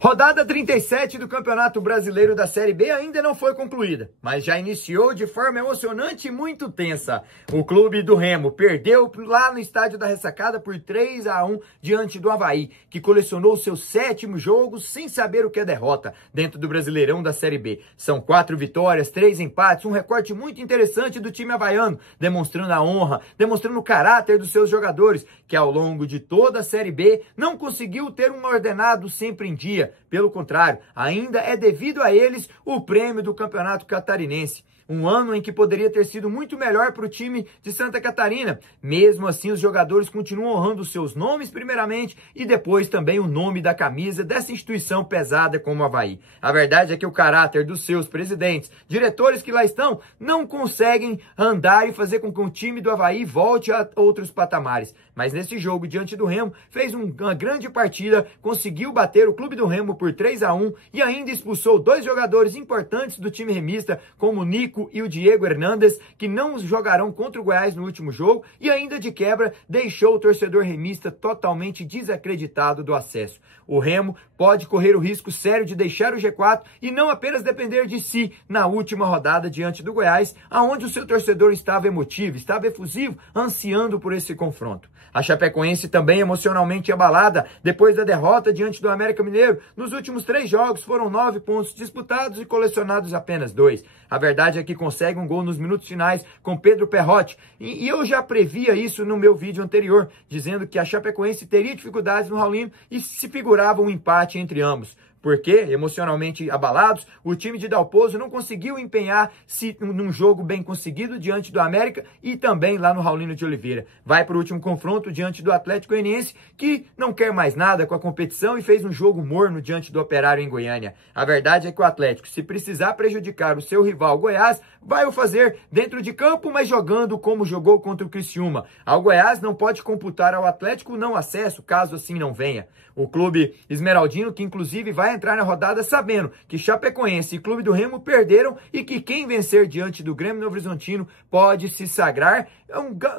Rodada 37 do Campeonato Brasileiro da Série B ainda não foi concluída, mas já iniciou de forma emocionante e muito tensa. O clube do Remo perdeu lá no Estádio da Ressacada por 3-1 diante do Avaí, que colecionou seu 7º jogo sem saber o que é derrota dentro do Brasileirão da Série B. São 4 vitórias, 3 empates, um recorte muito interessante do time havaiano, demonstrando a honra, demonstrando o caráter dos seus jogadores, que ao longo de toda a Série B não conseguiu ter um ordenado sempre em dia. Pelo contrário, ainda é devido a eles o prêmio do Campeonato Catarinense. Um ano em que poderia ter sido muito melhor para o time de Santa Catarina. Mesmo assim, os jogadores continuam honrando seus nomes primeiramente e depois também o nome da camisa dessa instituição pesada como o Avaí. A verdade é que o caráter dos seus presidentes, diretores que lá estão, não conseguem andar e fazer com que o time do Avaí volte a outros patamares. Mas nesse jogo, diante do Remo, fez uma grande partida, conseguiu bater o clube do Remo por 3-1 e ainda expulsou 2 jogadores importantes do time remista, como o Nico e o Diego Hernandes, que não jogarão contra o Goiás no último jogo, e ainda de quebra deixou o torcedor remista totalmente desacreditado do acesso. O Remo pode correr o risco sério de deixar o G4 e não apenas depender de si na última rodada diante do Goiás, aonde o seu torcedor estava emotivo, estava efusivo, ansiando por esse confronto. A Chapecoense também emocionalmente abalada depois da derrota diante do América Mineiro. Nos últimos 3 jogos foram 9 pontos disputados e colecionados apenas 2. A verdade é que consegue um gol nos minutos finais com Pedro Perrotti. E eu já previa isso no meu vídeo anterior, dizendo que a Chapecoense teria dificuldades no Raulino e se figurava um empate entre ambos. Porque, emocionalmente abalados, o time de Dalpozo não conseguiu empenhar-se num jogo bem conseguido diante do América e também lá no Raulino de Oliveira. Vai para o último confronto diante do Atlético Goianiense, que não quer mais nada com a competição e fez um jogo morno diante do Operário em Goiânia. A verdade é que o Atlético, se precisar prejudicar o seu rival Goiás, vai o fazer dentro de campo, mas jogando como jogou contra o Criciúma. Ao Goiás não pode computar ao Atlético não acesso, caso assim não venha. O clube esmeraldino, que inclusive vai entrar na rodada sabendo que Chapecoense e Clube do Remo perderam e que quem vencer diante do Grêmio Novo Horizontino pode se sagrar,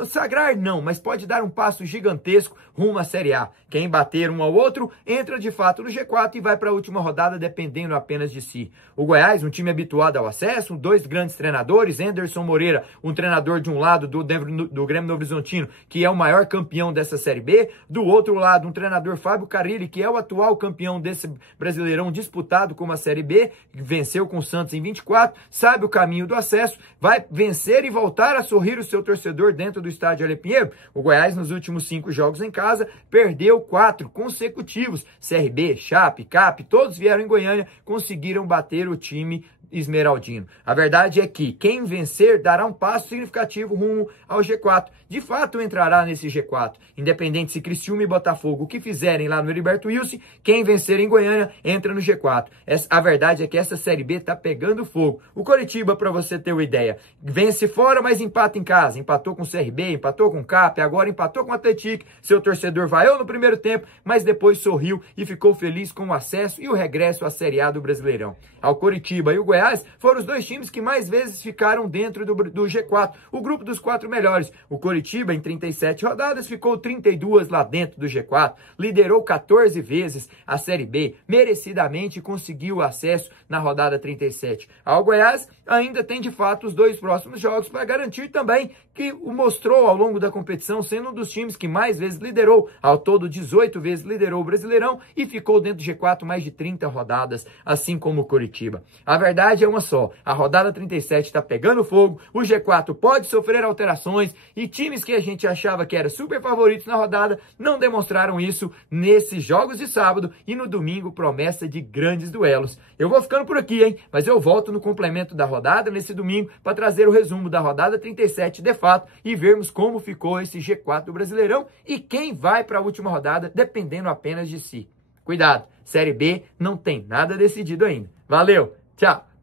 sagrar não, mas pode dar um passo gigantesco rumo à Série A. Quem bater um ao outro entra de fato no G4 e vai para a última rodada dependendo apenas de si. O Goiás, um time habituado ao acesso, 2 grandes treinadores, Anderson Moreira, um treinador de um lado do Grêmio Novo Horizontino, que é o maior campeão dessa Série B, do outro lado um treinador Fábio Carille, que é o atual campeão desse Brasileirão disputado como a Série B, venceu com o Santos em 24, sabe o caminho do acesso, vai vencer e voltar a sorrir o seu torcedor dentro do estádio Ale Pinheiro. O Goiás, nos últimos 5 jogos em casa, perdeu 4 consecutivos. CRB, Chape, CAP, todos vieram em Goiânia, conseguiram bater o time esmeraldino. A verdade é que quem vencer dará um passo significativo rumo ao G4. De fato, entrará nesse G4. Independente se Criciúma e Botafogo o que fizerem lá no Heriberto Wilson, quem vencer em Goiânia entra no G4. A verdade é que essa Série B tá pegando fogo. O Coritiba, para você ter uma ideia, vence fora, mas empata em casa. Empatou com o CRB, empatou com o CAP, agora empatou com o Atlético. Seu torcedor vaiou no primeiro tempo, mas depois sorriu e ficou feliz com o acesso e o regresso à Série A do Brasileirão. Ao Coritiba e o Goiás foram os 2 times que mais vezes ficaram dentro do G4, o grupo dos 4 melhores. O Coritiba, em 37 rodadas, ficou 32 lá dentro do G4, liderou 14 vezes a Série B, merecidamente conseguiu o acesso na rodada 37. Ao Goiás, ainda tem de fato os 2 próximos jogos para garantir também que o mostrou ao longo da competição, sendo um dos times que mais vezes liderou, ao todo 18 vezes liderou o Brasileirão e ficou dentro do G4 mais de 30 rodadas, assim como o Coritiba. A verdade é uma só, a rodada 37 está pegando fogo, o G4 pode sofrer alterações e times que a gente achava que eram super favoritos na rodada não demonstraram isso nesses jogos de sábado e no domingo promessa de grandes duelos. Eu vou ficando por aqui, hein? Mas eu volto no complemento da rodada nesse domingo para trazer o resumo da rodada 37 de fato e vermos como ficou esse G4 do Brasileirão e quem vai para a última rodada dependendo apenas de si. Cuidado, Série B não tem nada decidido ainda. Valeu, tchau!